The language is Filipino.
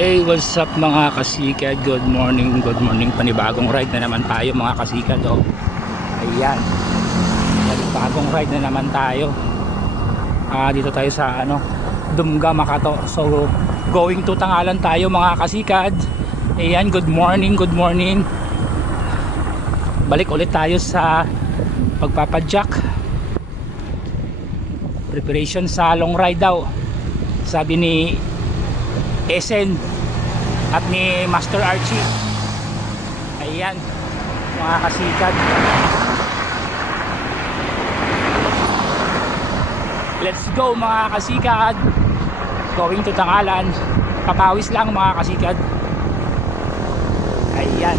Hey, what's up mga kasikad? Good morning, good morning. Panibagong ride na naman tayo mga kasikad. Oh. Ayan. Panibagong ride na naman tayo. Dito tayo sa Dumga, Makato. So, going to Tangalan tayo mga kasikad. Ayan, good morning, good morning. Balik ulit tayo sa pagpapadyak. Preparation sa long ride daw. Sabi ni Esen at ni Master Archie. Ayan mga kasikad, let's go mga kasikad. Going to Tangalan. Papawis lang mga kasikad. Ayan.